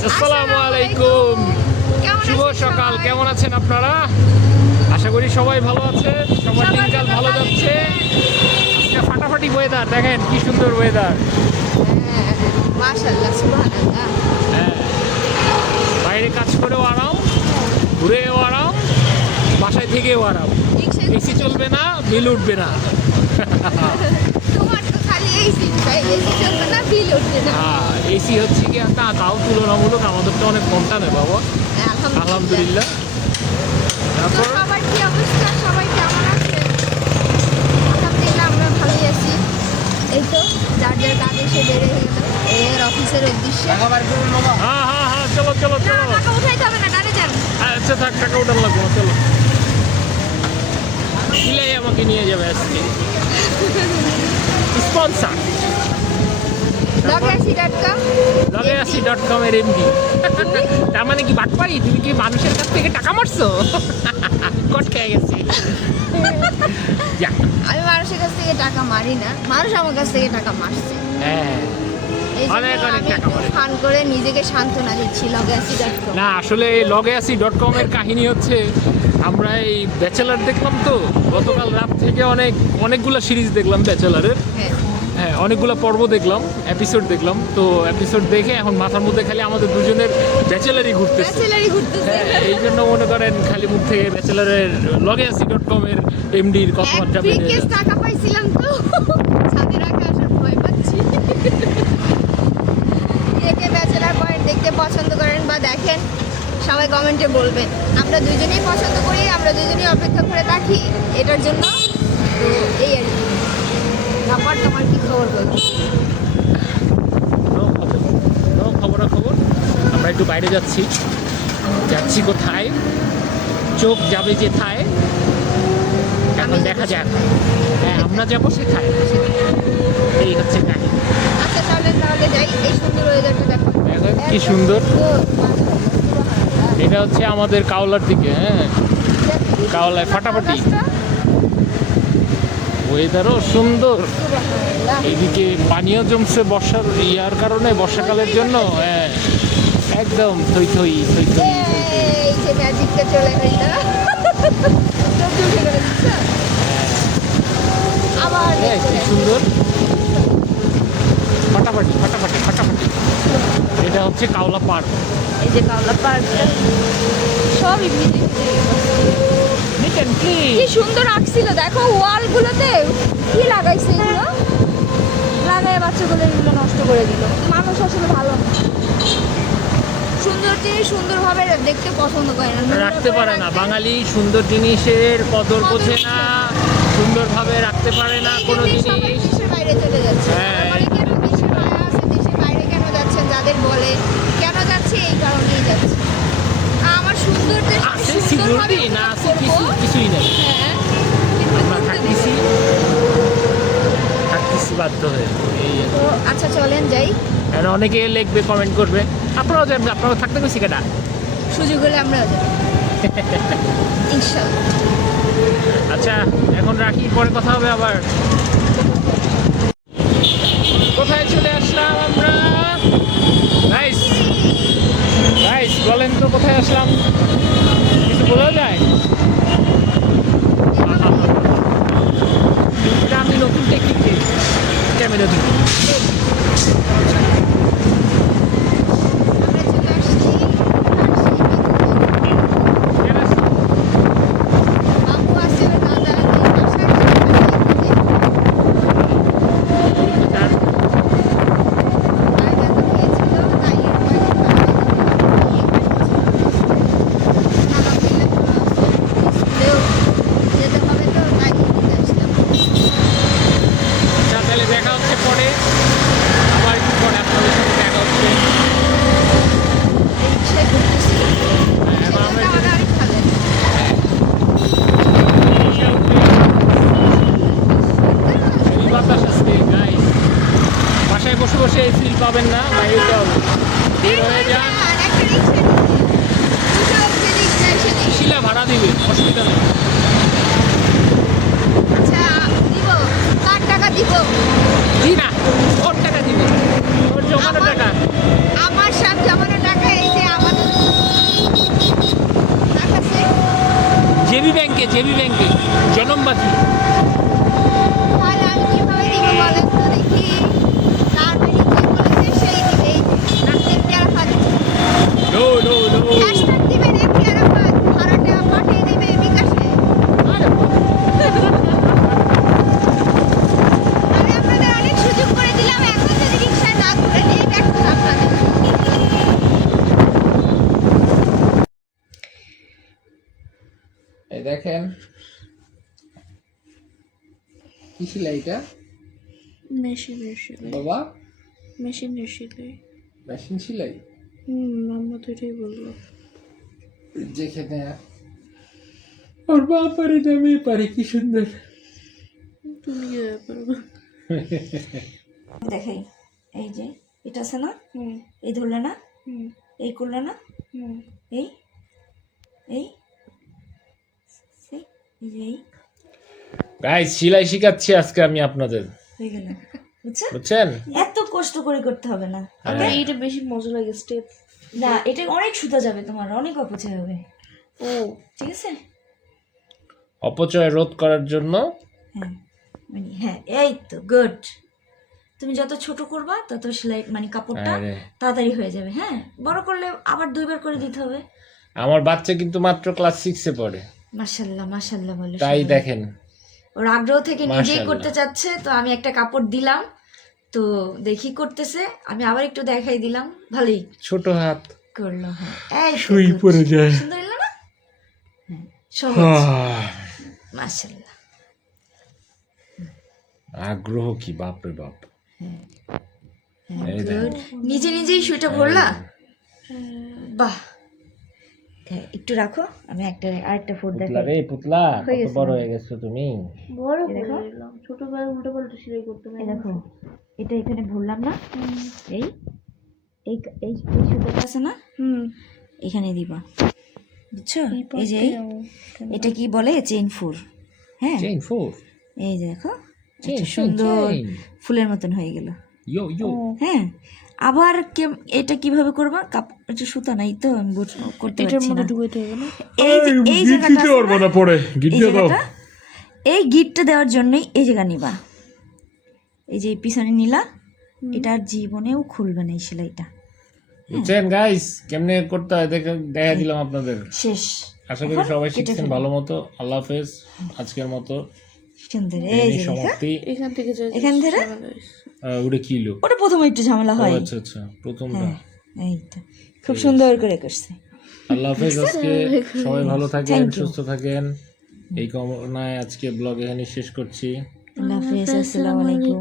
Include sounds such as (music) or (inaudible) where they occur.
আসসালামু আলাইকুম। শুভ সকাল? কেমন আছেন আপনারা? আশা করি সবাই ভালো আছে সবার দিনকাল ভালো যাচ্ছে। আজকে ফাটাফাটি ওয়েদার দেখেন কি সুন্দর ওয়েদার হ্যাঁ, হ্যাঁ। বাইরে কাজ করেও আরাম ঘুরেও আরাম বাসায় থেকেও আরাম। এসি চলবে না বিল উঠবে না (laughs) তোমার তো খালি এই সিনটাই এসি এসি হচ্ছে কি না তাও তুলনামূলক আমাদের তো অনেক কম টানে বাবা। হ্যাঁ, আলহামদুলিল্লাহ। তারপর? সবার কি অবস্থা সবাই কেমন আছে আমরা ভালোই আছি এই তো যার যার কাজ এসে বেড়ে গেল এর অফিসের উদ্দেশ্যে হ্যাঁ হ্যাঁ হ্যাঁ চলো চলো যান আচ্ছা থাক টাকা উঠান লাগবো চলো। দিলেই আমাকে নিয়ে যাবে আজকে। স্পন্সার লগে আসি ডট কম এর এমডি (laughs) তার মানে কি বাটপারি? তুমি কি মানুষের কাছ থেকে টাকা মারছো? (laughs) কট খেয়ে গেছি। (laughs) আমি মানুষের কাছ থেকে টাকা মারি না। মানুষ আমার কাছ থেকে টাকা মারছে। হ্যাঁ। অনেক অনেক টাকা ফান করে নিজেকে সান্ত্বনা দিচ্ছি লগে ডট কম না আসলে লগে আসি ডট কম এর কাহিনী হচ্ছে আমরা এই ব্যাচেলার দেখলাম তো গতকাল রাত থেকে অনেক অনেকগুলো সিরিজ দেখলাম ব্যাচেলারের হ্যাঁ। হ্যাঁ অনেকগুলো পর্ব দেখলাম এপিসোড দেখলাম তো এপিসোড দেখে এখন মাথার মধ্যে খালি আমাদের দুজনের ব্যাচেলারই ব্যাচেলারই হ্যাঁ এই জন্য মনে করেন খালি মুখ থেকে ব্যাচেলারের লগে আসি ডট কম এর এমডির কথাবার্তা টাকা পাইছিলাম তো ছাদে রাখা আসার ভয় পাচ্ছি কে কে ব্যাচেলার পয়েন্ট দেখতে পছন্দ করেন বা দেখেন সবাই কমেন্টে বলবেন। আমরা দুজনেই পছন্দ করি আমরা দুজনেই অপেক্ষা করে থাকি এটার জন্য তো এই আর কি। ব্যাপার তোমার কি খবর বলো? No খবর। খবরাখবর আমরা একটু বাইরে যাচ্ছি। যাচ্ছি কোথায়? চোখ যাবে যেথায়? এখন আমি দেখা যাক। হ্যাঁ আমরা যাব সেথায়। এই হচ্ছে কাহিনী। আচ্ছা তাহলে তাহলে যাই এই সুন্দর ওয়েদারটা দেখো। কি সুন্দর এটা হচ্ছে আমাদের কাওলার দিকে হ্যাঁ। কাওলায় ফাটাফাটি ওয়েদারও সুন্দর। এইদিকে পানীয় জমছে বর্ষার ইয়ার কারণে, বর্ষাকালের জন্য হ্যাঁ একদম থই থই থই থই থই। এই যে ম্যাজিকটা চলে গেল চোখে উঠে গেল বুঝছ? আবার হ্যাঁ কি চলে সুন্দর ফাটাফাটি ফাটাফাটি ফাটাফাটি এটা হচ্ছে কাওলা পার্ক। এই যে কাওলা পার্কটা সবই ভিজে ভিজে নিটেন কি কি সুন্দর আঁকছিল দেখো ওয়াল গুলোতে কি লাগাইছে এগুলো? লাগায় বাচ্চাগুলো এগুলো নষ্ট করে দিল। মানুষ আসলে ভালো না। সুন্দর জিনিস সুন্দরভাবে দেখতে পছন্দ করে না। রাখতে পারে না। বাঙালি সুন্দর জিনিসের কদর বোঝে না। সুন্দরভাবে রাখতে পারে না কোনো জিনিস বাইরে চলে যাচ্ছে? হ্যাঁ, আমার কেন দেশে মায়া আছে দেশের বাইরে কেন যাচ্ছেন যাদের বলে কেন যাচ্ছে? এই কারণেই যাচ্ছে। আমার সুন্দরভাবে কিছুই নেই। হ্যাঁ। আমরা থাকতেছি। থাকতেছি বাধ্য হয়ে। এই আর কি। তো আচ্ছা চলেন যাই। আর অনেকে লিখবে কমেন্ট করবে। আপনারাও যাবেন আপনারাও থাকতে গেছি কেটা সুযোগ হলে আমরাও (laughs) ইনশাল্লাহ। আচ্ছা এখন রাখি পরে কথা হবে আবার। কোথায় চলে আসলাম আমরা নাইস নাইস বলেন তো কোথায় আসলাম? কিছু বোঝা যায়? হেভি ব্যাংকিং জনমবাসী কি সেলাই এটা? মেশিনের সেলাই বাবা? মেশিনের সেলাই। মেশিন সেলাই? হুম মাম্মা তো এটাই বলল। যেখানে ওর মা পারে না আমি পারি কি সুন্দর। তুমি পারবে (laughs) দেখাই এই যে এটা আছে না? এই ধরলে না? এই করলে না? এই এই এই যে এই। গাইস সেলাই শিখাচ্ছি আজকে আমি আপনাদের। হয়ে বুঝছেন? এত কষ্ট করে করতে হবে না আমার এইটা বেশি মজা লাগে স্টেপ না এটা অনেক সুতা যাবে তোমার অনেক অপচয় হবে। ও। ঠিক আছে? অপচয় রোধ করার জন্য হ্যাঁ মানে হ্যাঁ এই তো গুড তুমি যত ছোট করবা তত সেলাই মানে কাপড়টা তাড়াতাড়ি হয়ে যাবে হ্যাঁ? বড় করলে আবার দুইবার করে দিতে হবে। আমার বাচ্চা কিন্তু মাত্র ক্লাস সিক্সে পড়ে। মাশাল্লাহ মাশাল্লাহ বলে তাই। দেখেন। ওর আগ্রহ থেকে নিজেই করতে চাচ্ছে তো আমি একটা কাপড় দিলাম তো দেখি করতেছে আমি আবার একটু দেখাই দিলাম ভালোই ছোট হাত। করল হ্যাঁ। শুই পড়ে যায়। সুন্দর না? হ্যাঁ, সহজ। মাশাল্লাহ আগ্রহ কি বাপরে বাপ। এই দেখেন Good. নিজে নিজেই সুইটা ভরলা বাহ। হ্যাঁ, একটু রাখো আমি একটা আরেকটা ফুট দেখাই। রে পুতলা কত বড় হয়ে গেছো তুমি। বড় এই দেখো। ছোটবেলায় উল্টো পাল্টা সেলাই করতাম এই দেখো এটা এখানে ভুললাম না। এই এই এই এই সুতাটা আছে না? হুম। এখানে দিবা। বুঝছ? এই যে এটা কি বলে? চেইন ফুর হ্যাঁ। চেইন ফোর এই দেখো সুন্দর ফুলের মতন হয়ে গেল। ইয়ো ইয়ো। হ্যাঁ আবার কে- এটা কীভাবে করবা? কাপ এটা সুতা নাই তো আমি করতে পারছি না। এই যে এই জায়গাটা না? এই গিটটা দেওয়ার জন্যই এই জায়গা নিবা। এই যে পিছনে নিলা এটা আর জীবনেও খুলবে না এই সেলাইটা। বুঝছেন গাইস কেমনে করতে হয়? দেখে দেখা দিলাম আপনাদের। শেষ। আশা করি সবাই শিখছেন ভালো মতো। আল্লাহ হাফেজ। আজকের মতো সমাপ্তি। এখান থেকে এখান থেকে? আহ, ওটা কিলো ওটা প্রথমে একটু ঝামেলা হয়। আচ্ছা আচ্ছা প্রথমটা। হ্যাঁ এই তো। খুব সুন্দর করে করছে। আল্লাহ হাফেজ আজকে। সবাই ভালো থাকেন সুস্থ থাকেন। এই কামনায় আজকে ব্লগ এখানে শেষ করছি। আল্লাহ হাফেজ আসসালামু আলাইকুম।